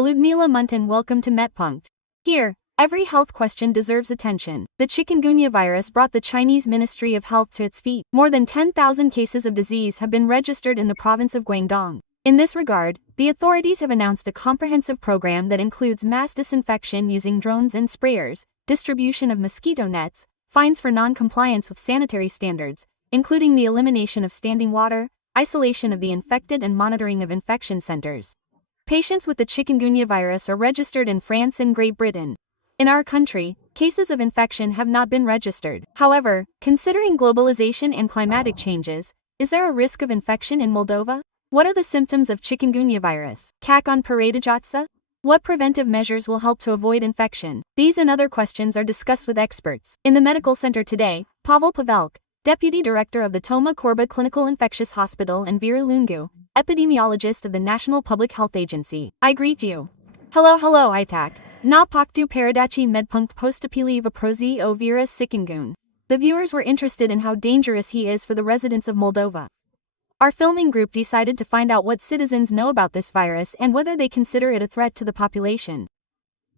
Ludmila Munton, welcome to Medpunkt. Here, every health question deserves attention. The chikungunya virus brought the Chinese Ministry of Health to its feet. More than 10,000 cases of disease have been registered in the province of Guangdong. In this regard, the authorities have announced a comprehensive program that includes mass disinfection using drones and sprayers, distribution of mosquito nets, fines for non-compliance with sanitary standards, including the elimination of standing water, isolation of the infected and monitoring of infection centers. Patients with the chikungunya virus are registered in France and Great Britain. In our country, cases of infection have not been registered. However, considering globalization and climatic changes, is there a risk of infection in Moldova? What are the symptoms of chikungunya virus? Kak on paradajatsa? What preventive measures will help to avoid infection? These and other questions are discussed with experts. In the medical center today, Pavel Pavelk, Deputy Director of the Toma Korba Clinical Infectious Hospital, and Vera Lungu, Epidemiologist of the National Public Health Agency. I greet you. Hello Itak. Na paktu paradachi medpunkt postapili vaprozi o virus chikungun. The viewers were interested in how dangerous he is for the residents of Moldova. Our filming group decided to find out what citizens know about this virus and whether they consider it a threat to the population.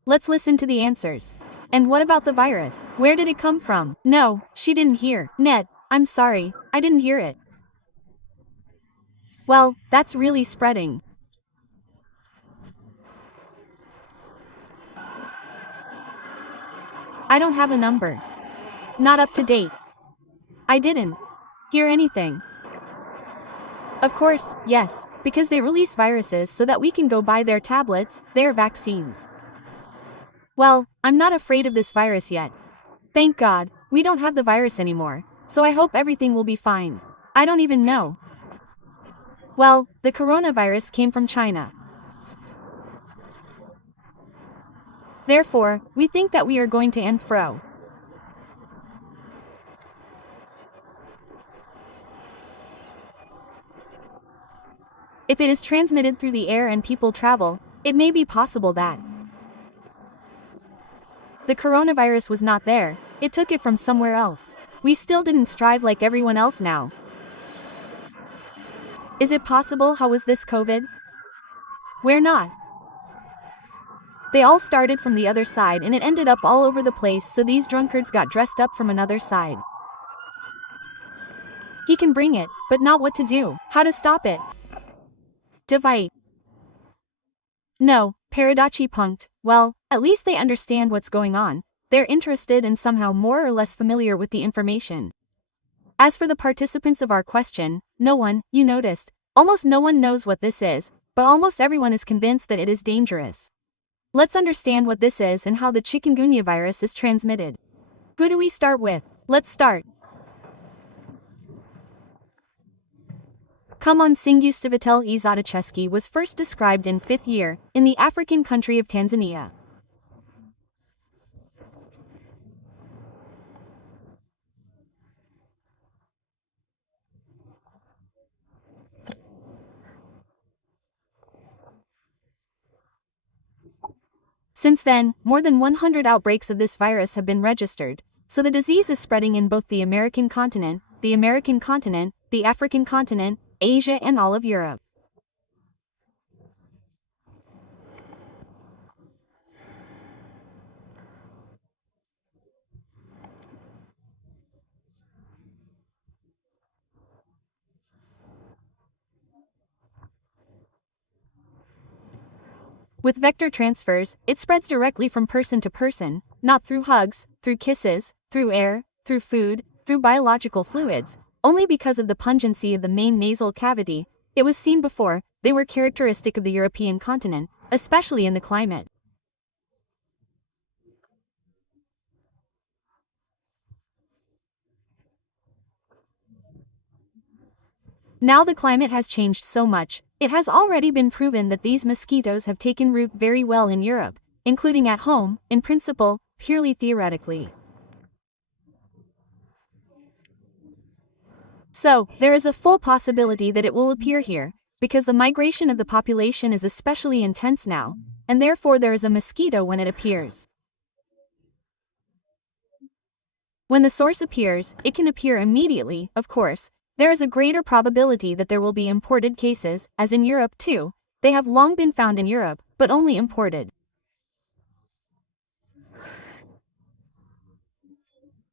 Let's listen to the answers. And what about the virus? Where did it come from? No, she didn't hear. Ned, I'm sorry, I didn't hear it. Well, that's really spreading. I don't have a number. Not up to date. I didn't hear anything. Of course, yes, because they release viruses so that we can go buy their tablets, their vaccines. Well, I'm not afraid of this virus yet. Thank God, we don't have the virus anymore, so I hope everything will be fine. I don't even know. Well, the coronavirus came from China. Therefore, we think that we are going to end fro. If it is transmitted through the air and people travel, it may be possible that the coronavirus was not there, it took it from somewhere else. We still didn't strive like everyone else now. Is it possible? How was this COVID? We're not. They all started from the other side and it ended up all over the place, so these drunkards got dressed up from another side. He can bring it, but not what to do, how to stop it. Divide. No, Paradachi Punkt, well, at least they understand what's going on, they're interested and somehow more or less familiar with the information. As for the participants of our question, no one, you noticed, almost no one knows what this is, but almost everyone is convinced that it is dangerous. Let's understand what this is and how the chikungunya virus is transmitted. Who do we start with? Let's start. Komon Singustivitel Izadacheski was first described in 5th year, in the African country of Tanzania. Since then, more than 100 outbreaks of this virus have been registered, so the disease is spreading in both the American continent, the African continent, Asia and all of Europe. With vector transfers, it spreads directly from person to person, not through hugs, through kisses, through air, through food, through biological fluids. Only because of the pungency of the main nasal cavity, it was seen before, they were characteristic of the European continent, especially in the climate. Now the climate has changed so much, it has already been proven that these mosquitoes have taken root very well in Europe, including at home, in principle, purely theoretically. So, there is a full possibility that it will appear here, because the migration of the population is especially intense now, and therefore there is a mosquito when it appears. When the source appears, it can appear immediately, of course. There is a greater probability that there will be imported cases, as in Europe too. They have long been found in Europe, but only imported.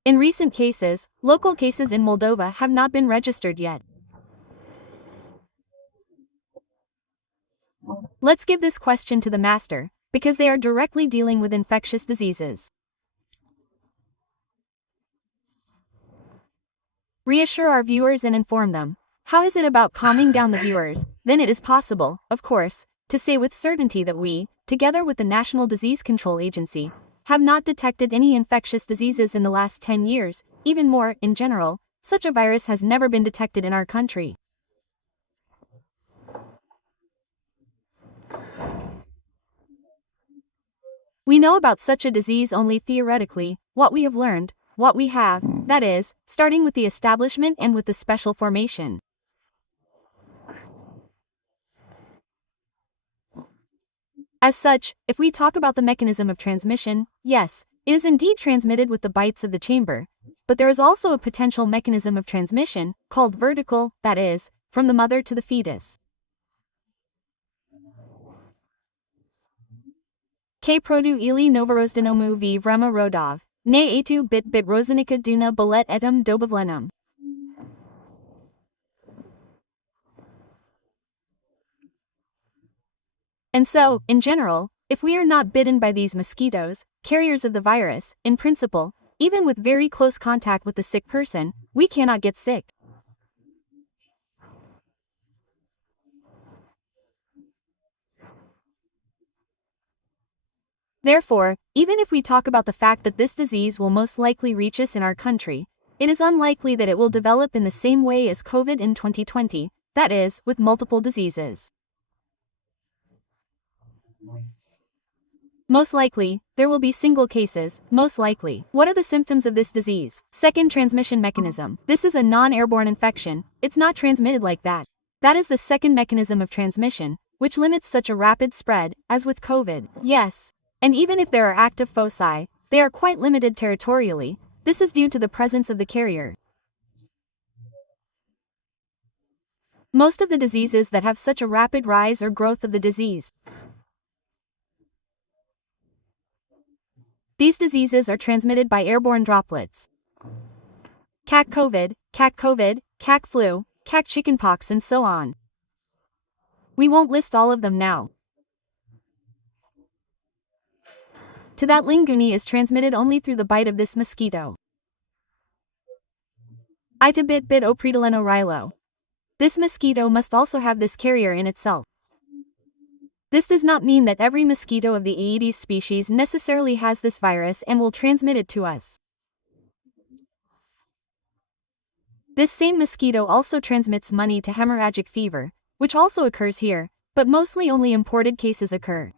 In recent cases, local cases in Moldova have not been registered yet. Let's give this question to the master, because they are directly dealing with infectious diseases. Reassure our viewers and inform them. How is it about calming down the viewers? Then it is possible, of course, to say with certainty that we, together with the National Disease Control Agency, have not detected any infectious diseases in the last 10 years. Even more, in general, such a virus has never been detected in our country. We know about such a disease only theoretically. What we have learned, what we have, that is, starting with the establishment and with the special formation. As such, if we talk about the mechanism of transmission, yes, it is indeed transmitted with the bites of the chamber, but there is also a potential mechanism of transmission, called vertical, that is, from the mother to the fetus. K produ ili novorozdanomu v vrema rodov, ne etu bit rozenika duna bolet etum dobavlenum. And so, in general, if we are not bitten by these mosquitoes, carriers of the virus, in principle, even with very close contact with the sick person, we cannot get sick. Therefore, even if we talk about the fact that this disease will most likely reach us in our country, it is unlikely that it will develop in the same way as COVID in 2020, that is, with multiple diseases. Most likely, there will be single cases, most likely. What are the symptoms of this disease? Second transmission mechanism. This is a non-airborne infection, it's not transmitted like that. That is the second mechanism of transmission, which limits such a rapid spread, as with COVID. Yes. And even if there are active foci, they are quite limited territorially. This is due to the presence of the carrier. Most of the diseases that have such a rapid rise or growth of the disease, these diseases are transmitted by airborne droplets. COVID, CAC flu, CAC chickenpox and so on. We won't list all of them now. To that linguni is transmitted only through the bite of this mosquito. Ita bit opredileno rhilo. This mosquito must also have this carrier in itself. This does not mean that every mosquito of the Aedes species necessarily has this virus and will transmit it to us. This same mosquito also transmits money to hemorrhagic fever, which also occurs here, but mostly only imported cases occur.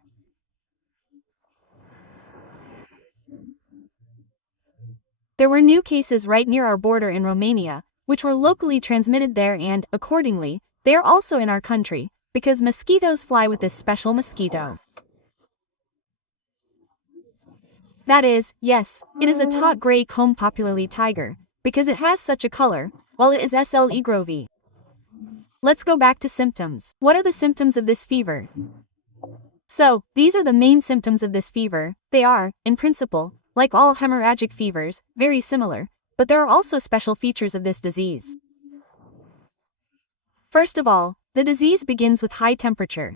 There were new cases right near our border in Romania, which were locally transmitted there and, accordingly, they are also in our country, because mosquitoes fly with this special mosquito. That is, yes, it is a taut gray comb, popularly tiger, because it has such a color, while it is SL Ugrovi. Let's go back to symptoms. What are the symptoms of this fever? So, these are the main symptoms of this fever. They are, in principle, like all hemorrhagic fevers, very similar, but there are also special features of this disease. First of all, the disease begins with high temperature.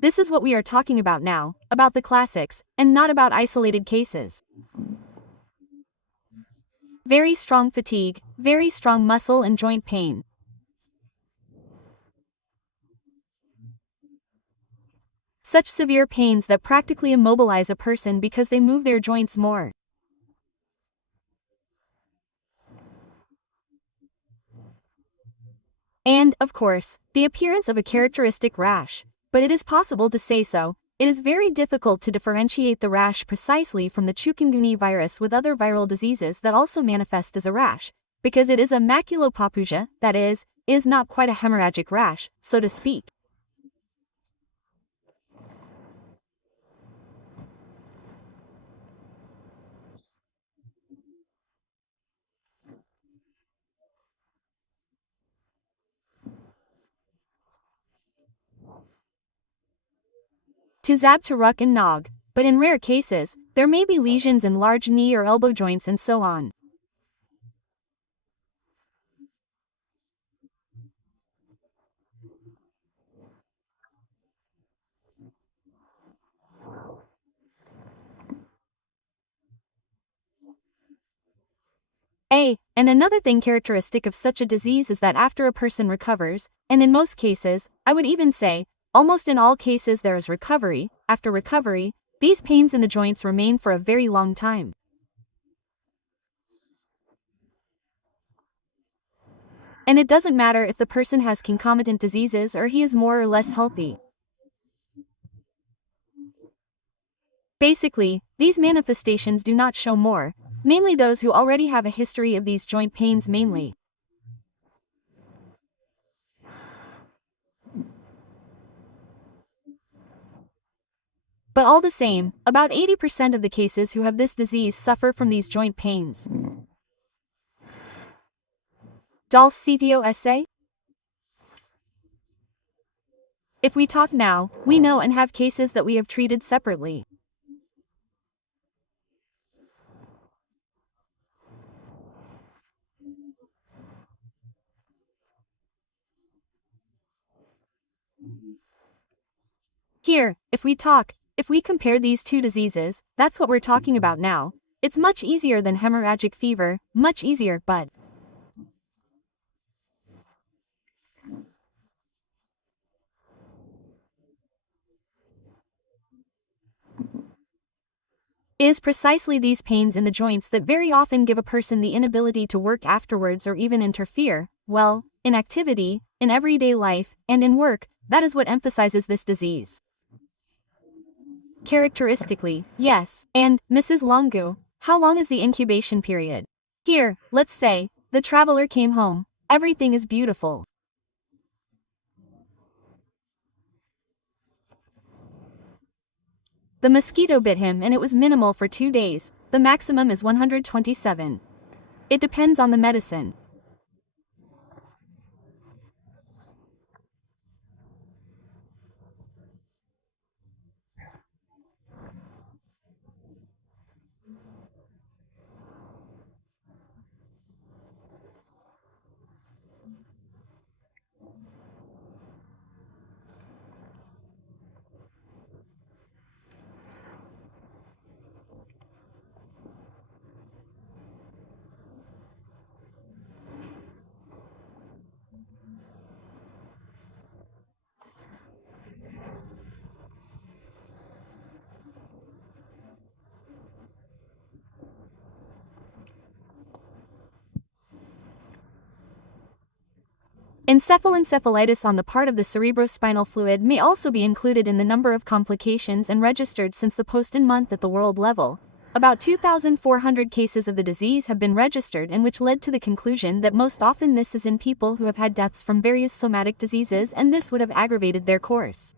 This is what we are talking about now, about the classics, and not about isolated cases. Very strong fatigue, very strong muscle and joint pain. Such severe pains that practically immobilize a person because they move their joints more. And, of course, the appearance of a characteristic rash. But it is possible to say so. It is very difficult to differentiate the rash precisely from the chikungunya virus with other viral diseases that also manifest as a rash, because it is a maculopapuja, that is not quite a hemorrhagic rash, so to speak. to zab to ruck and nog, but in rare cases, there may be lesions in large knee or elbow joints and so on. And another thing characteristic of such a disease is that after a person recovers, and in most cases, I would even say, almost in all cases there is recovery, after recovery, these pains in the joints remain for a very long time. And it doesn't matter if the person has concomitant diseases or he is more or less healthy. Basically, these manifestations do not show more, mainly those who already have a history of these joint pains mainly. But all the same, about 80% of the cases who have this disease suffer from these joint pains. Dals CTO essay? If we talk now, we know and have cases that we have treated separately. Here, if we compare these two diseases, that's what we're talking about now. It's much easier than hemorrhagic fever, much easier, but it is precisely these pains in the joints that very often give a person the inability to work afterwards or even interfere, well, in activity, in everyday life, and in work. That is what emphasizes this disease. Characteristically, yes. And, Mrs. Longu, how long is the incubation period? Here, let's say, the traveler came home, everything is beautiful. The mosquito bit him and it was minimal for 2 days, the maximum is 127. It depends on the medicine. Encephalitis on the part of the cerebrospinal fluid may also be included in the number of complications and registered since the postin month at the world level. About 2,400 cases of the disease have been registered, and which led to the conclusion that most often this is in people who have had deaths from various somatic diseases, and this would have aggravated their course.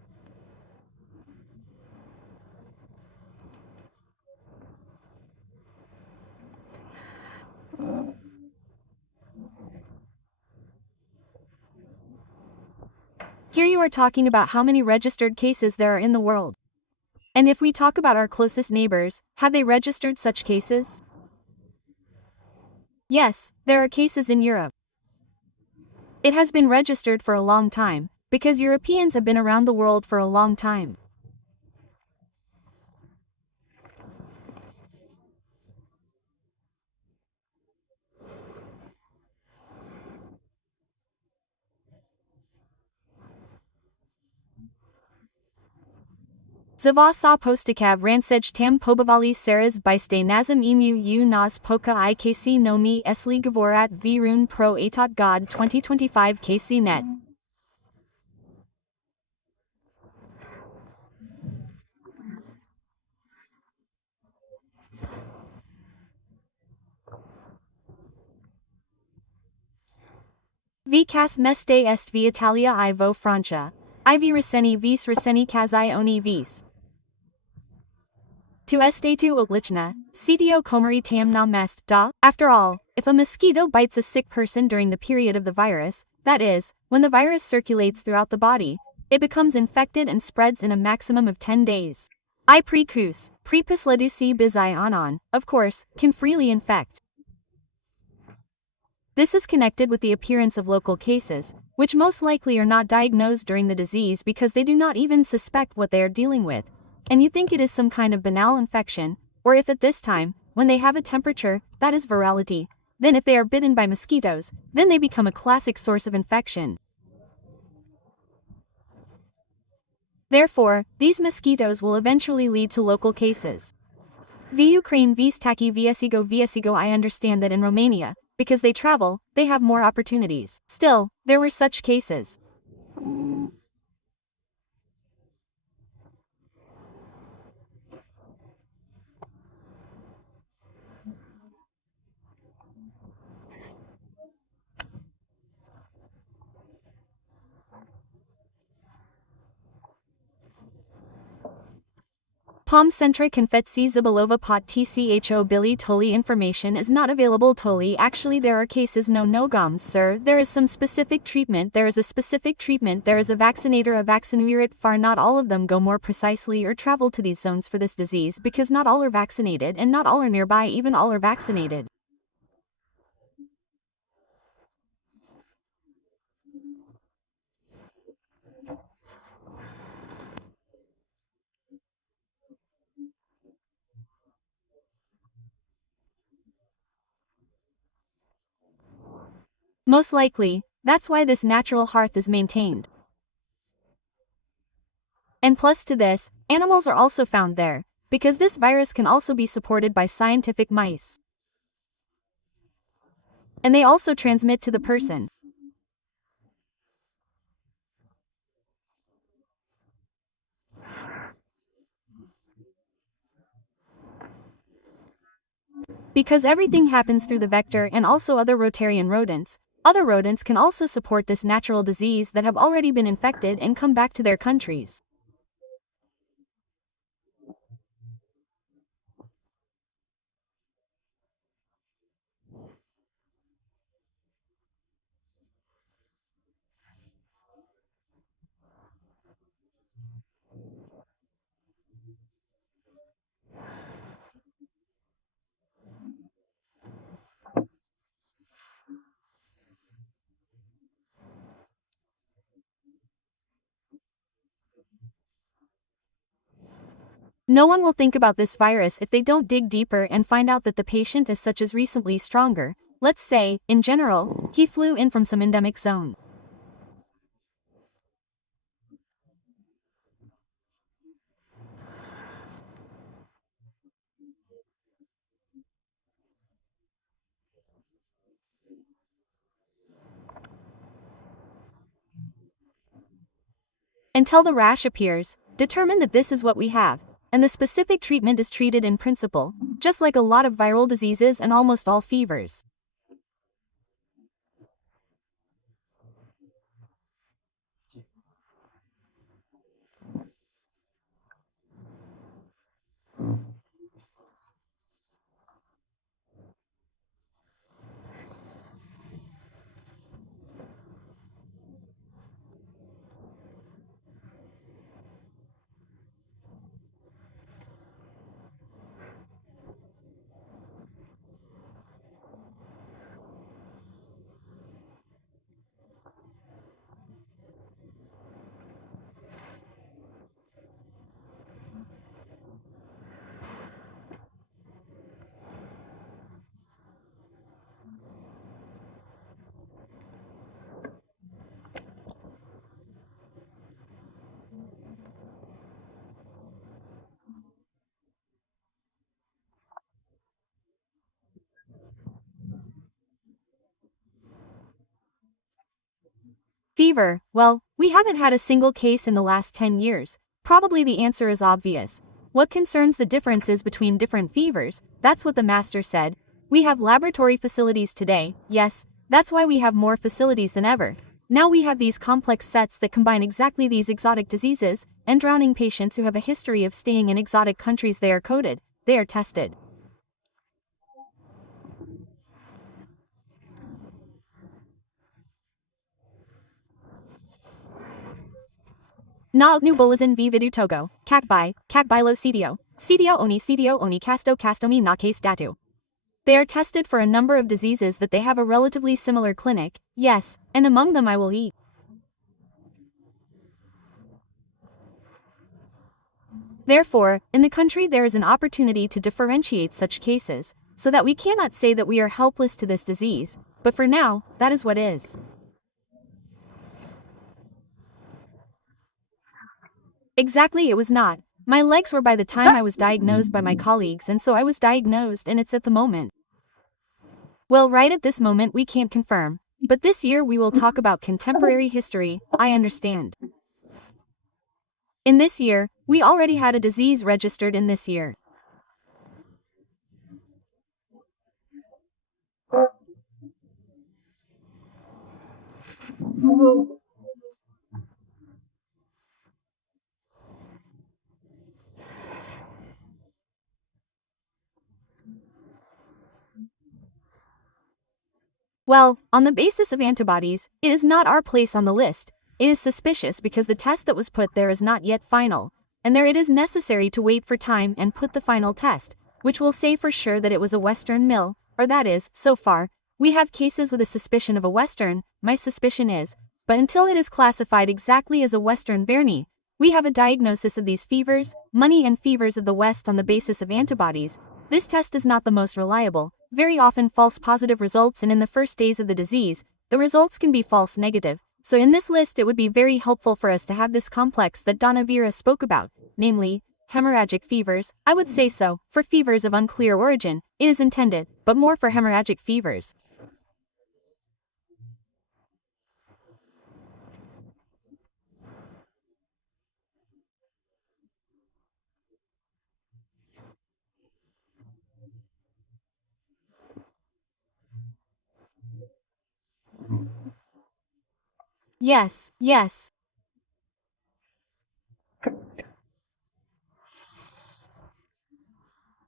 Here you are talking about how many registered cases there are in the world. And if we talk about our closest neighbors, have they registered such cases? Yes, there are cases in Europe. It has been registered for a long time, because Europeans have been around the world for a long time. Zava sa postikav ransej tam pobavali saras byste nazim emu u nas poka ikc nomi esli gavorat virun pro atot god 2025 kc net. Vicas meste est v Italia I vo Francia. Ivi reseni vis reseni kazai oni vis. Tu estetu oblichna, CTO komari tam na mest da. After all, if a mosquito bites a sick person during the period of the virus, that is, when the virus circulates throughout the body, it becomes infected and spreads in a maximum of 10 days. I precus, prepus leduci bizai anon, of course, can freely infect. This is connected with the appearance of local cases, which most likely are not diagnosed during the disease because they do not even suspect what they are dealing with, and you think it is some kind of banal infection, or if at this time, when they have a temperature, that is virality, then if they are bitten by mosquitoes, then they become a classic source of infection. Therefore, these mosquitoes will eventually lead to local cases. V Ukraine vs taki vsigo I understand that in Romania, because they travel, they have more opportunities. Still, there were such cases. Palm-centric confetsi Zabalova pot tcho Billy Toli information is not available Toli actually there are cases no nogoms sir there is some specific treatment there is a specific treatment there is a vaccinator a vaccinurit far not all of them go more precisely or travel to these zones for this disease because not all are vaccinated and not all are nearby even all are vaccinated. Most likely, that's why this natural hearth is maintained. And plus to this, animals are also found there, because this virus can also be supported by scientific mice. And they also transmit to the person. Because everything happens through the vector and also other Rotarian rodents, other rodents can also support this natural disease that have already been infected and come back to their countries. No one will think about this virus if they don't dig deeper and find out that the patient is such as recently stronger. Let's say, in general, he flew in from some endemic zone. Until the rash appears, determine that this is what we have, and the specific treatment is treated in principle, just like a lot of viral diseases and almost all fevers. Fever, well, we haven't had a single case in the last 10 years. Probably the answer is obvious. What concerns the differences between different fevers, that's what the master said. We have laboratory facilities today, yes, that's why we have more facilities than ever. Now we have these complex sets that combine exactly these exotic diseases, and drowning patients who have a history of staying in exotic countries they are coded, they are tested. Na nubolazin v vidu togo, kakbai lo CDO oni castomi na case datu. They are tested for a number of diseases that they have a relatively similar clinic, yes, and among them I will eat. Therefore, in the country there is an opportunity to differentiate such cases, so that we cannot say that we are helpless to this disease, but for now, that is what is. Exactly, it was not. My legs were by the time I was diagnosed by my colleagues, and so I was diagnosed, and it's at the moment. Well, right at this moment we can't confirm, but this year we will talk about contemporary history, I understand. In this year, we already had a disease registered in this year. Well, on the basis of antibodies, it is not our place on the list. It is suspicious because the test that was put there is not yet final, and there it is necessary to wait for time and put the final test, which will say for sure that it was a Western mill, or that is, so far, we have cases with a suspicion of a Western, my suspicion is, but until it is classified exactly as a Western Verni, we have a diagnosis of these fevers, money and fevers of the West on the basis of antibodies. This test is not the most reliable, very often false positive results, and in the first days of the disease, the results can be false negative. So in this list it would be very helpful for us to have this complex that Donna Vera spoke about, namely, hemorrhagic fevers. I would say so, for fevers of unclear origin, it is intended, but more for hemorrhagic fevers. Yes.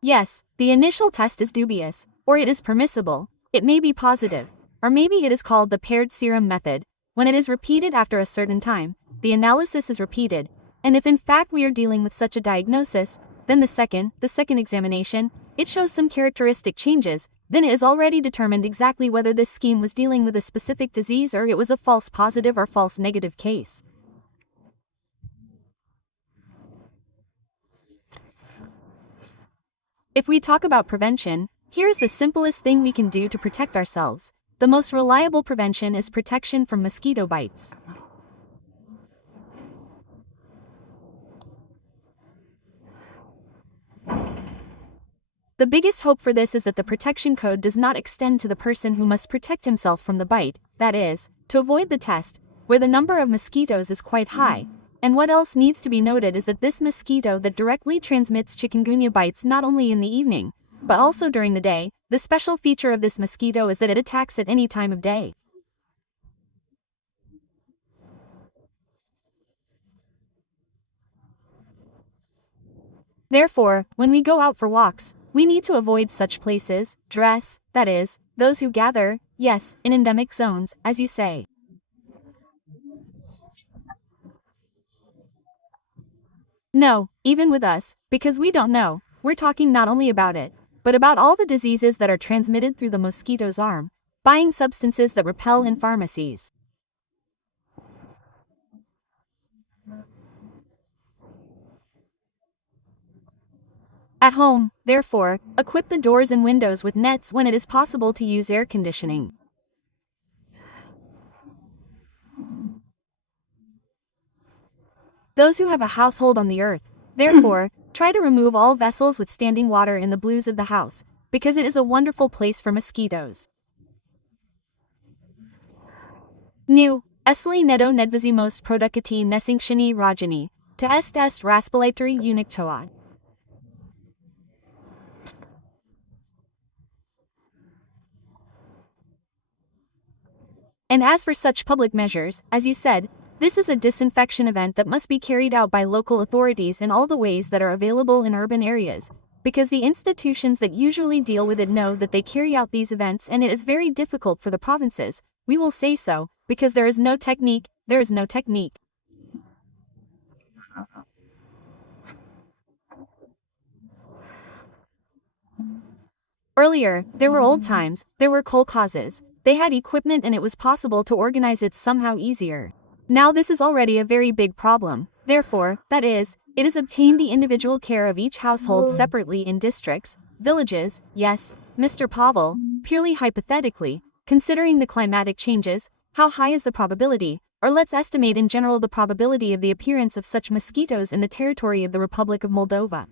Yes, the initial test is dubious, or it is permissible, it may be positive, or maybe it is called the paired serum method. When it is repeated after a certain time, the analysis is repeated, and if in fact we are dealing with such a diagnosis, then the second examination, it shows some characteristic changes, then it is already determined exactly whether this scheme was dealing with a specific disease or it was a false positive or false negative case. If we talk about prevention, here's the simplest thing we can do to protect ourselves. The most reliable prevention is protection from mosquito bites. The biggest hope for this is that the protection code does not extend to the person who must protect himself from the bite, that is, to avoid the test, where the number of mosquitoes is quite high. And what else needs to be noted is that this mosquito that directly transmits chikungunya bites not only in the evening, but also during the day. The special feature of this mosquito is that it attacks at any time of day. Therefore, when we go out for walks, we need to avoid such places, that is, those who gather, yes, in endemic zones, as you say. No, even with us, because we don't know, we're talking not only about it, but about all the diseases that are transmitted through the mosquito's arm, buying substances that repel in pharmacies. At home, therefore, equip the doors and windows with nets when it is possible to use air conditioning. Those who have a household on the earth, therefore, try to remove all vessels with standing water in the blues of the house, because it is a wonderful place for mosquitoes. New, esli nedo nedvizimos producati nesinxini rajani, to est raspilatory unictoad. And as for such public measures, as you said, this is a disinfection event that must be carried out by local authorities in all the ways that are available in urban areas, because the institutions that usually deal with it know that they carry out these events, and it is very difficult for the provinces, we will say so, because there is no technique. Earlier, there were old times, there were coal causes. They had equipment and it was possible to organize it somehow easier. Now this is already a very big problem. Therefore, that is, it is obtained the individual care of each household separately in districts, villages. Yes, Mr. Pavel, purely hypothetically, considering the climatic changes, how high is the probability, or let's estimate in general the probability of the appearance of such mosquitoes in the territory of the Republic of Moldova?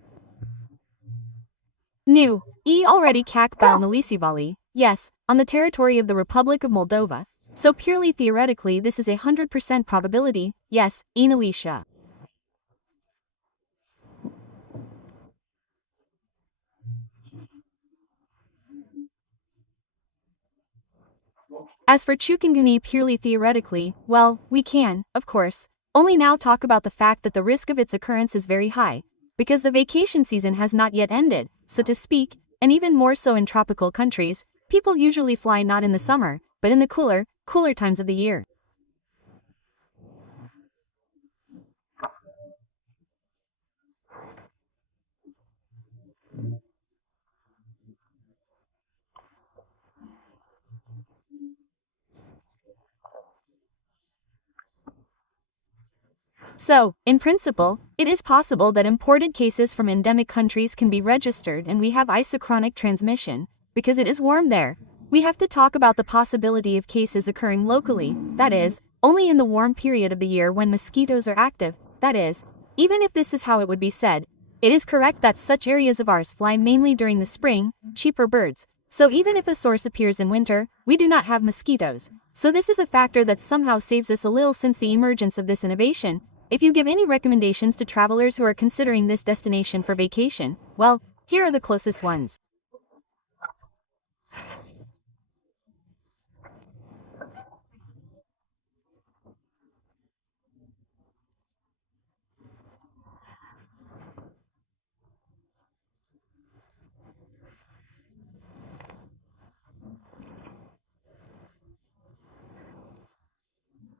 New. Already kak Balnalisivali, yes, on the territory of the Republic of Moldova. So purely theoretically this is a 100% probability, yes, Alicia. As for chikungunya purely theoretically, well, we can, of course, only now talk about the fact that the risk of its occurrence is very high, because the vacation season has not yet ended, so to speak, and even more so in tropical countries, people usually fly not in the summer, but in the cooler times of the year. So, in principle, it is possible that imported cases from endemic countries can be registered and we have isochronic transmission, because it is warm there. We have to talk about the possibility of cases occurring locally, that is, only in the warm period of the year when mosquitoes are active, that is, even if this is how it would be said, it is correct that such areas of ours fly mainly during the spring, cheaper birds, so even if a source appears in winter, we do not have mosquitoes. So this is a factor that somehow saves us a little since the emergence of this innovation. If you give any recommendations to travelers who are considering this destination for vacation, well, here are the closest ones.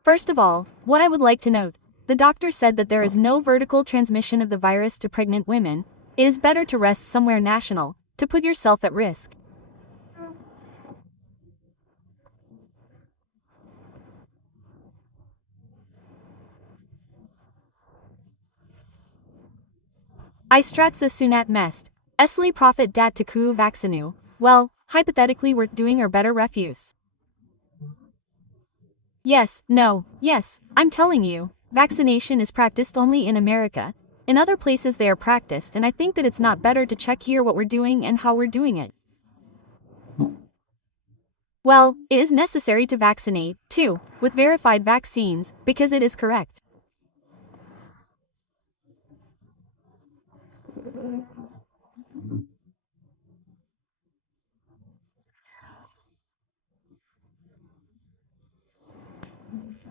First of all, what I would like to note, the doctor said that there is no vertical transmission of the virus to pregnant women. It is better to rest somewhere national, to put yourself at risk. I stratza sunat mest, esli profit dat taku vaccinu. Well, hypothetically we're doing our better refuse. Yes, no, yes, I'm telling you, vaccination is practiced only in America. In other places they are practiced and I think that it's not better to check here what we're doing and how we're doing it. Well, it is necessary to vaccinate, too, with verified vaccines, because it is correct.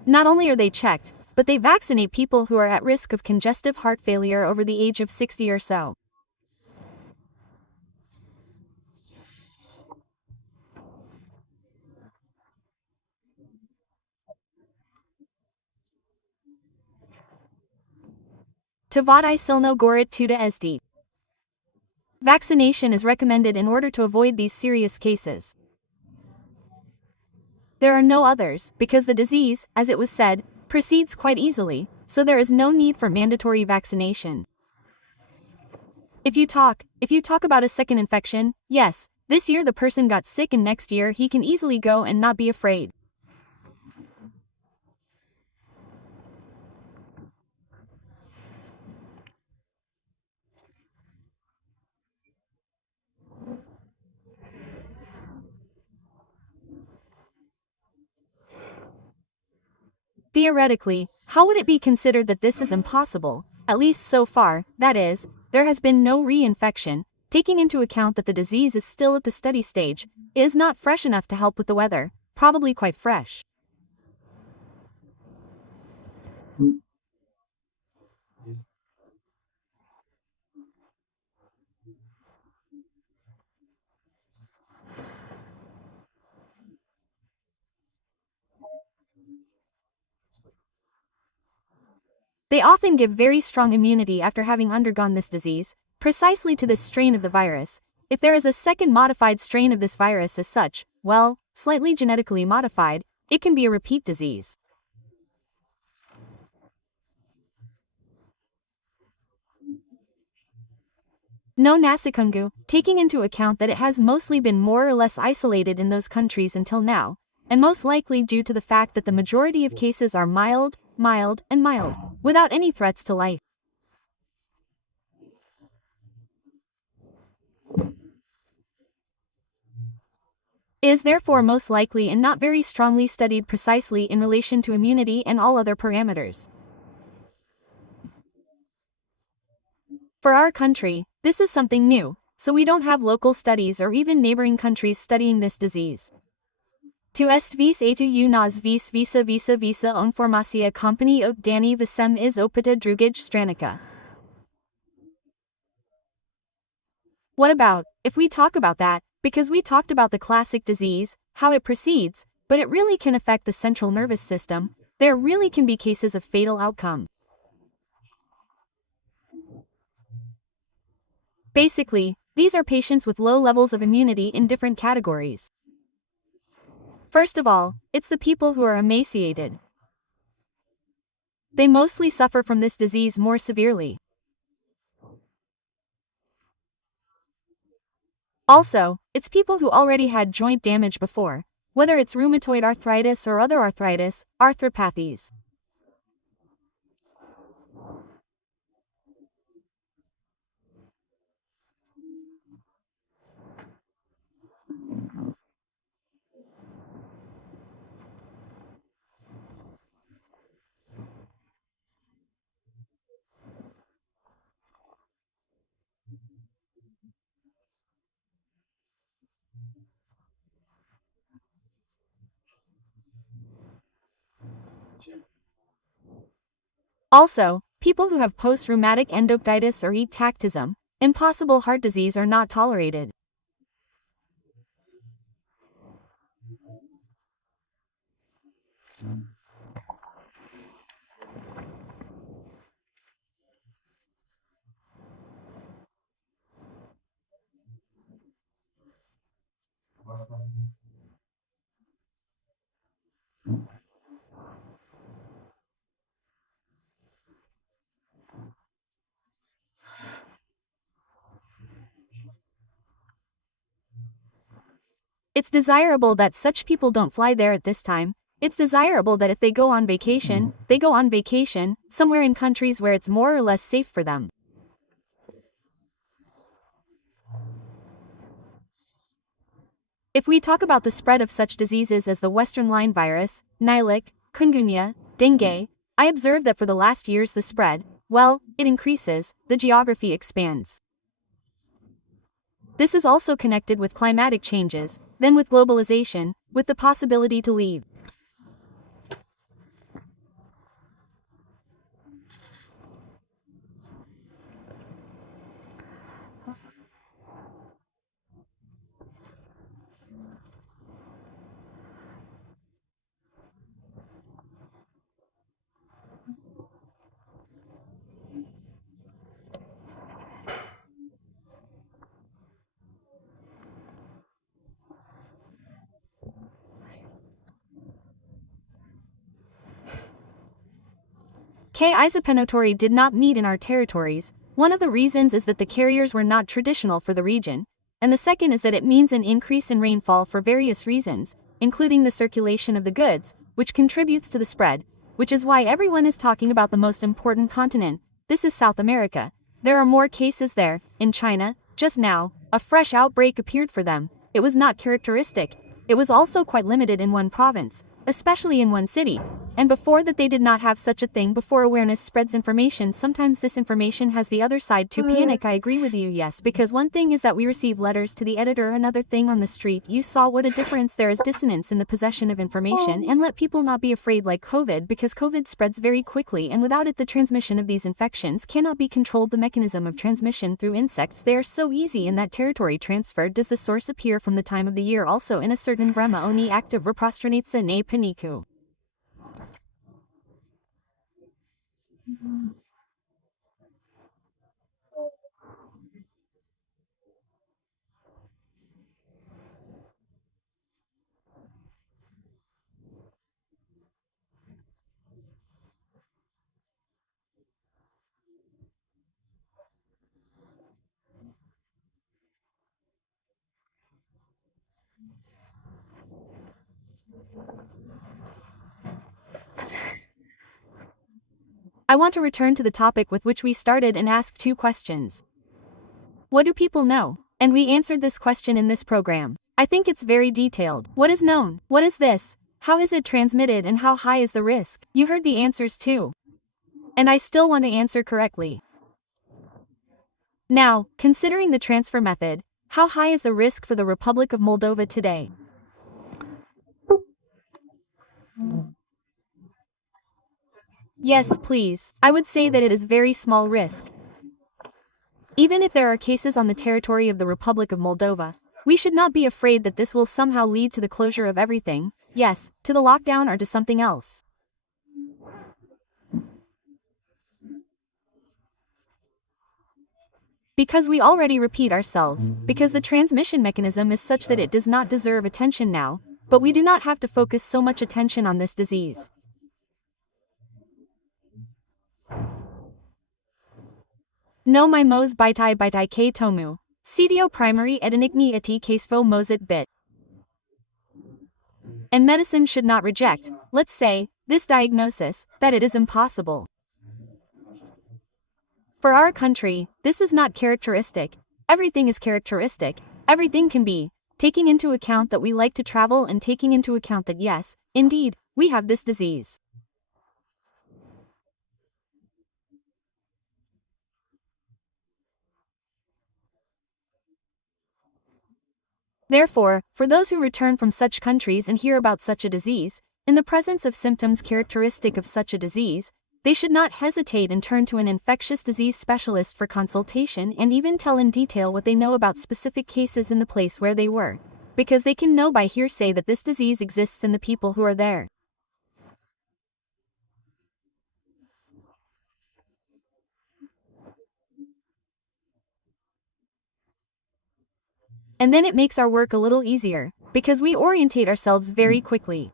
Not only are they checked, but they vaccinate people who are at risk of congestive heart failure over the age of 60 or so. Tavadai silno gorit tuta SD. Vaccination is recommended in order to avoid these serious cases. There are no others, because the disease, as it was said, proceeds quite easily, so there is no need for mandatory vaccination. If you talk about a second infection, yes, this year the person got sick and next year he can easily go and not be afraid. Theoretically, how would it be considered that this is impossible, at least so far, that is, there has been no reinfection, taking into account that the disease is still at the study stage, it is not fresh enough to help with the weather, probably quite fresh. They often give very strong immunity after having undergone this disease, precisely to this strain of the virus. If there is a second modified strain of this virus as such, well, slightly genetically modified, it can be a repeat disease. No nasikungu, taking into account that it has mostly been more or less isolated in those countries until now, and most likely due to the fact that the majority of cases are mild, and mild, without any threats to life. Is therefore most likely and not very strongly studied precisely in relation to immunity and all other parameters. For our country, this is something new, so we don't have local studies or even neighboring countries studying this disease. Tu est vis et tu nas vis visa informacia company ot dani visem is opita drugij stranica. What about, if we talk about that, because we talked about the classic disease, how it proceeds, but it really can affect the central nervous system, there really can be cases of fatal outcome. Basically, these are patients with low levels of immunity in different categories. First of all, it's the people who are emaciated. They mostly suffer from this disease more severely. Also, it's people who already had joint damage before, whether it's rheumatoid arthritis or other arthritis, arthropathies. Also, people who have post-rheumatic endocarditis or ectactism, impossible heart disease are not tolerated. It's desirable that such people don't fly there at this time. It's desirable that if they go on vacation, they go on vacation, somewhere in countries where it's more or less safe for them. If we talk about the spread of such diseases as the Western line virus, Nilic, chikungunya, dengue, I observe that for the last years the spread, well, it increases, the geography expands. This is also connected with climatic changes, then with globalization, with the possibility to leave. K. isopenotori did not meet in our territories. One of the reasons is that the carriers were not traditional for the region, and the second is that it means an increase in rainfall for various reasons, including the circulation of the goods, which contributes to the spread, which is why everyone is talking about the most important continent. This is South America. There are more cases there. In China, just now, a fresh outbreak appeared for them. It was not characteristic. It was also quite limited in one province, especially in one city. And before that they did not have such a thing. Before awareness spreads information, sometimes this information has the other side to panic. I agree with you, yes, because one thing is that we receive letters to the editor, another thing on the street. You saw what a difference there is, dissonance in the possession of information, and let people not be afraid like COVID, because COVID spreads very quickly and without it the transmission of these infections cannot be controlled. The mechanism of transmission through insects, they are so easy in that territory transfer. Does the source appear from the time of the year also in a certain vrema oni active reprostranatsa ne paniku? I want to return to the topic with which we started and ask two questions. What do people know? And we answered this question in this program. I think it's very detailed. What is known? What is this? How is it transmitted and how high is the risk? You heard the answers too. And I still want to answer correctly. Now, considering the transfer method, how high is the risk for the Republic of Moldova today? Yes, please. I would say that it is very small risk. Even if there are cases on the territory of the Republic of Moldova, we should not be afraid that this will somehow lead to the closure of everything, yes, to the lockdown or to something else. Because we already repeat ourselves, because the transmission mechanism is such that it does not deserve attention now, but we do not have to focus so much attention on this disease. No my mos bitai k tomu. CDO primary edenigni eti casevo mosit bit. And medicine should not reject, let's say, this diagnosis, that it is impossible. For our country, this is not characteristic. Everything is characteristic. Everything can be, taking into account that we like to travel and taking into account that yes, indeed, we have this disease. Therefore, for those who return from such countries and hear about such a disease, in the presence of symptoms characteristic of such a disease, they should not hesitate and turn to an infectious disease specialist for consultation and even tell in detail what they know about specific cases in the place where they were, because they can know by hearsay that this disease exists in the people who are there. And then it makes our work a little easier, because we orientate ourselves very quickly.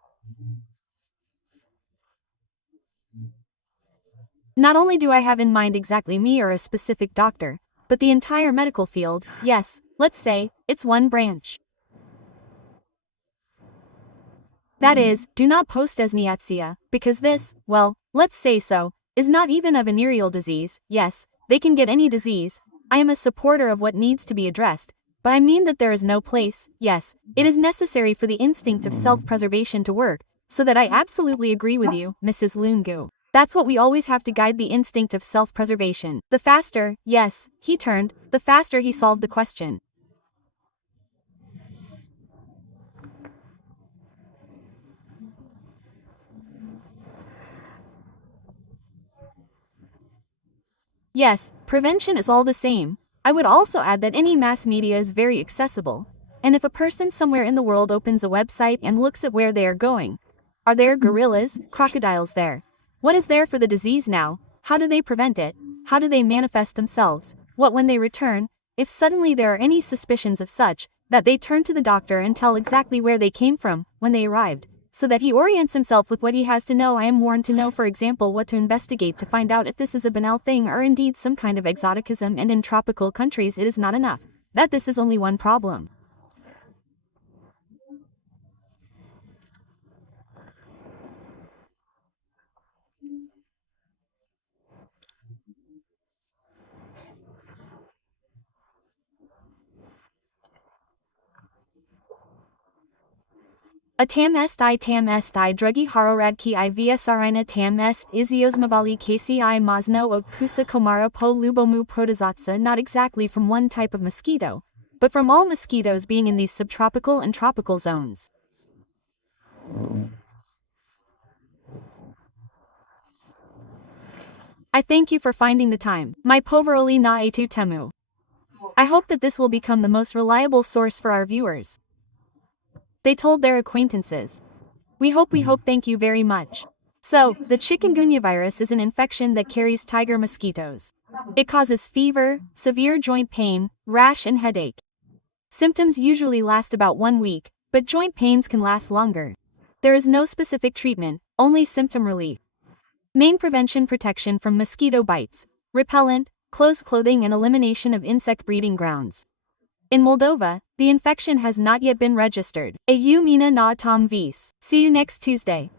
Not only do I have in mind exactly me or a specific doctor, but the entire medical field, yes, let's say, it's one branch. That is, do not post esniatsia, because this, well, let's say so, is not even a venereal disease, yes, they can get any disease. I am a supporter of what needs to be addressed, but I mean that there is no place, yes, it is necessary for the instinct of self-preservation to work, so that I absolutely agree with you, Mrs. Lungu. That's what we always have to guide the instinct of self-preservation. The faster, yes, he turned, the faster he solved the question. Yes, prevention is all the same. I would also add that any mass media is very accessible, and if a person somewhere in the world opens a website and looks at where they are going, are there gorillas, crocodiles there? What is there for the disease now? How do they prevent it? How do they manifest themselves? What when they return? If suddenly there are any suspicions of such, that they turn to the doctor and tell exactly where they came from, when they arrived, so that he orients himself with what he has to know. I am warned to know, for example, what to investigate to find out if this is a banal thing or indeed some kind of exoticism, and in tropical countries it is not enough, that this is only one problem. A tam est I drugi haroradki I vsrina tam est iziosmavali kci mazno o kusa komara po lubomu protozatsa, not exactly from one type of mosquito, but from all mosquitoes being in these subtropical and tropical zones. I thank you for finding the time, my poveroli na etu temu. I hope that this will become the most reliable source for our viewers. They told their acquaintances. We hope, thank you very much. So, the chikungunya virus is an infection that carries tiger mosquitoes. It causes fever, severe joint pain, rash and headache. Symptoms usually last about 1 week, but joint pains can last longer. There is no specific treatment, only symptom relief. Main prevention: protection from mosquito bites, repellent, closed clothing and elimination of insect breeding grounds. In Moldova, the infection has not yet been registered. A mina na tom vis. See you next Tuesday.